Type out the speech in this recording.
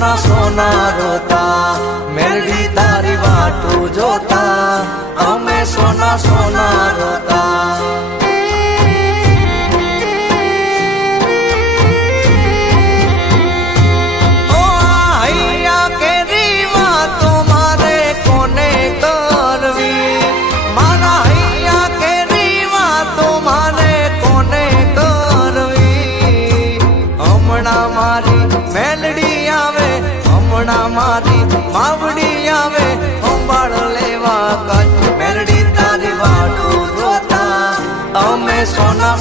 સોના સોના રોતા, મેલડી તારી વાટું જોતા અમે સોના સોના રોતા. ઓ હૈયા કેરી વાતો મારે કોને કરવી, મારા હૈયા કેરી વાતો મારે કોને કરવી. હમણાં મારી મેલડી આવે, હમણાં મારી માવડી આવે, સંભાળ લેવા કચ્છ. મેલડી તારી વાટું જોતા અમે સોના